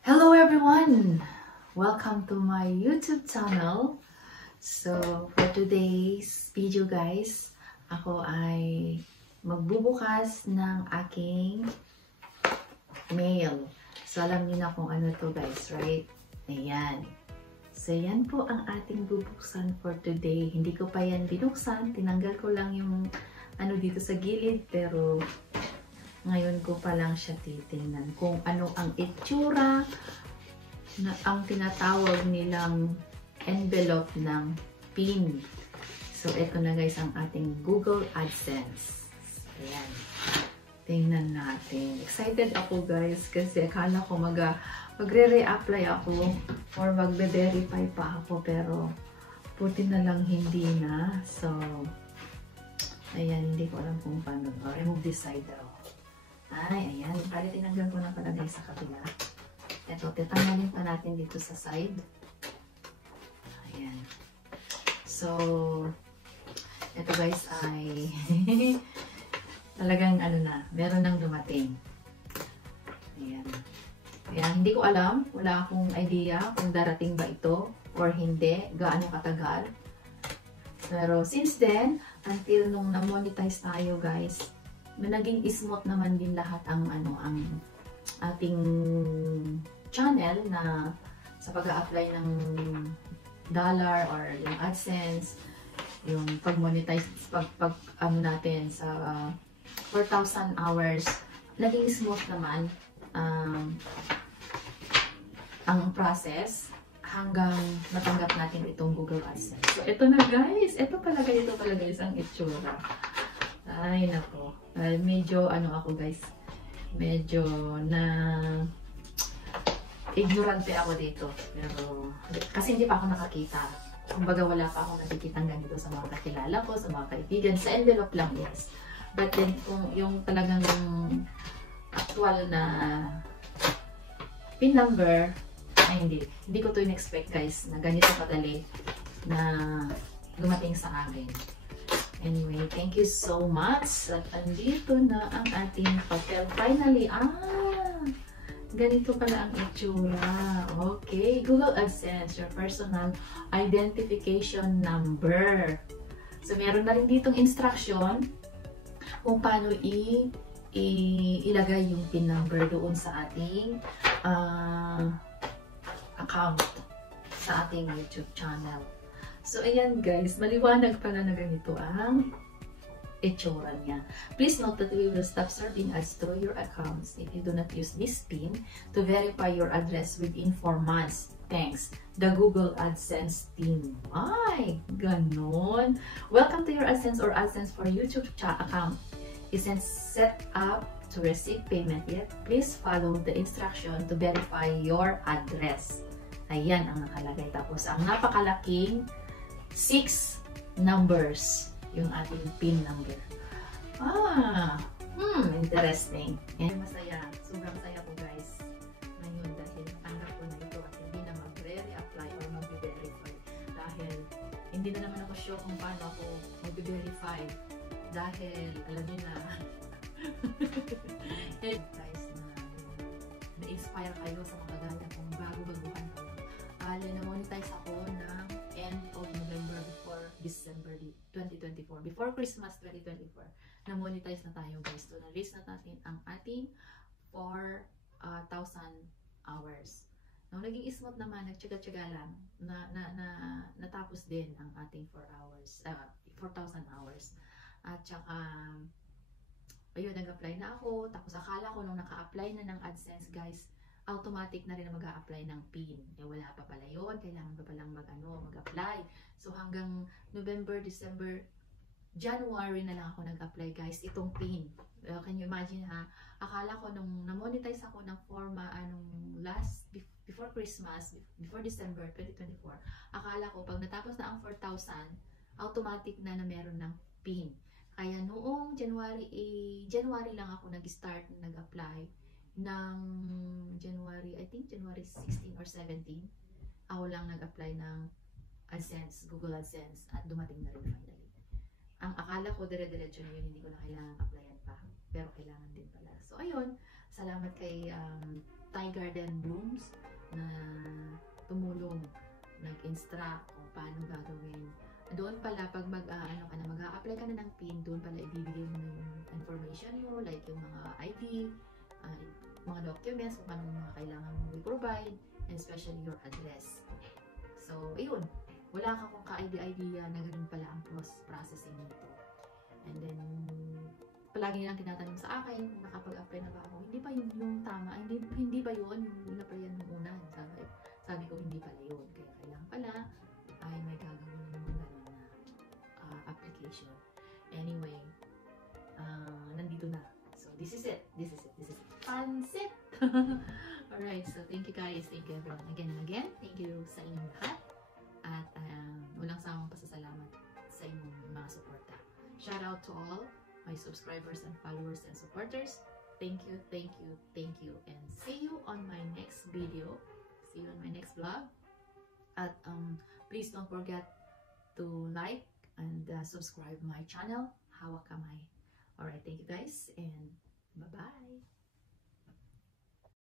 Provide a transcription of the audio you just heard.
Hello everyone! Welcome to my YouTube channel. So, for today's video guys, ako ay magbubukas ng aking mail. So, alam niyo na kung ano to guys, right? Ayan. So, yan po ang ating bubuksan for today. Hindi ko pa yan binuksan. Tinanggal ko lang yung ano dito sa gilid, pero ngayon ko pa lang siya titingnan kung ano ang itsura na ang tinatawag nilang envelope ng PIN. So, ito na guys ang ating Google AdSense. Ayan. Tingnan natin. Excited ako guys kasi akala ko magre-reapply ako or magbe-verify pa ako pero puti na lang hindi na. So, ayan. Hindi ko alam kung paano. Remove this side daw. Ay, ayan. Pwede tinanggal ko na pala guys sa kabila. Ito, titanggalin pa natin dito sa side. Ayan. So, ito guys ay talagang ano na, meron nang dumating. Ayan. Kaya hindi ko alam, wala akong idea kung darating ba ito or hindi, gaano katagal. Pero since then, until nung na-monetize tayo guys, naging smooth naman din lahat ang ang ating channel na sa pag-a-apply ng dollar or yung AdSense, yung pag-monetize, natin sa 4,000 hours, naging smooth naman ang process hanggang matanggap natin itong Google AdSense. So, ito na guys, ito pala guys ang itsura. Ay, nako. Medyo, ako guys, medyo na ignorante ako dito. Pero, kasi hindi pa ako nakakita. Kumbaga, wala pa akong nakikitang ganito sa mga kakilala ko, sa mga kaibigan. Sa envelope lang, yes. But then, kung yung talagang actual na PIN number, ay hindi. Hindi ko to in-expect guys, na ganito kadali na dumating sa akin. Anyway, thank you so much. At andito na ang ating papel. Finally, ganito pala ang itsura. Okay, Google AdSense, your personal identification number. So, meron na rin ditong instruction kung paano ilagay yung PIN number doon sa ating account sa ating YouTube channel. So, ayan guys, maliwanag pala na ganito ang itsura niya. Please note that we will stop serving ads through your accounts if you do not use this PIN to verify your address within 4 months. Thanks, the Google AdSense team. Ay, ganon. Welcome to your AdSense or AdSense for YouTube account. Isn't set up to receive payment yet? Please follow the instruction to verify your address. Ayan ang nakalagay. Tapos, ang napakalaking 6 numbers yung ating PIN number. Interesting. And masaya. Sobrang saya ko guys. Ngayon dahil natanggap ko na ito at hindi na mag-re-apply or mag-verify. Dahil hindi na naman ako sure kung paano ako mag-verify. Dahil alam niyo na guys na-inspire kayo sa mga gaya kung bago-baguhan kayo. Na-monetize ako ng end of November before December 2024. Before Christmas 2024, na-monetize na tayo guys. So, na-list na natin ang ating 4,000 hours. Nung naging smooth naman, nagtsaga-tsaga lang, natapos din ang ating 4,000 hours. At saka, ayun, nag-apply na ako. Tapos akala ko nung naka-apply na ng AdSense guys, automatic na rin na mag-a-apply ng PIN. Eh, wala pa pala yun. Kailangan pa palang mag-apply. So, hanggang November, December, January na lang ako nag-apply guys, itong PIN. Can you imagine ha? Akala ko nung na-monetize ako ng forma, before Christmas, before December 2024, akala ko pag natapos na ang 4,000, automatic na meron ng PIN. Kaya noong January lang ako nag-start, nag-apply ng January, I think January 16 or 17, ako lang nag-apply ng AdSense, Google AdSense, at dumating na rin finally. Ang akala ko dire-diretso na yun, hindi ko na kailangan applyan pa, pero kailangan din pala. So ayun, Salamat kay Thai Garden Blooms na tumulong, nag-instruct kung paano gagawin. Doon pala, pag mag-a-apply ka na ng PIN, doon pala ibibigay mo na yung information mo, like yung mga ID, mga documents, kung anong mga kailangan mo i-provide, and especially your address. So, ayun. Wala ka kung ka-idea na ganun pala ang processing nito. And then, palagi nilang tinatanong sa akin kung nakapag-apply na ba ako. Hindi pa yun yung tama. Hindi ba yun yung in-applyan ng una? Sabi ko, hindi pala yun. Kaya kailangan pala ay may gagawin ng mga ganun na application. Anyway, nandito na. So, this is it. Pansit! Alright, so thank you guys. Thank you everyone again and again. Thank you sa inyong lahat. At walang sawang pasasalamat sa inyong mga suporta. Shout out to all my subscribers and followers and supporters. Thank you, and see you on my next video. See you on my next vlog. At please don't forget to like and subscribe my channel, Hawak Kamay. Alright, thank you guys, and bye-bye.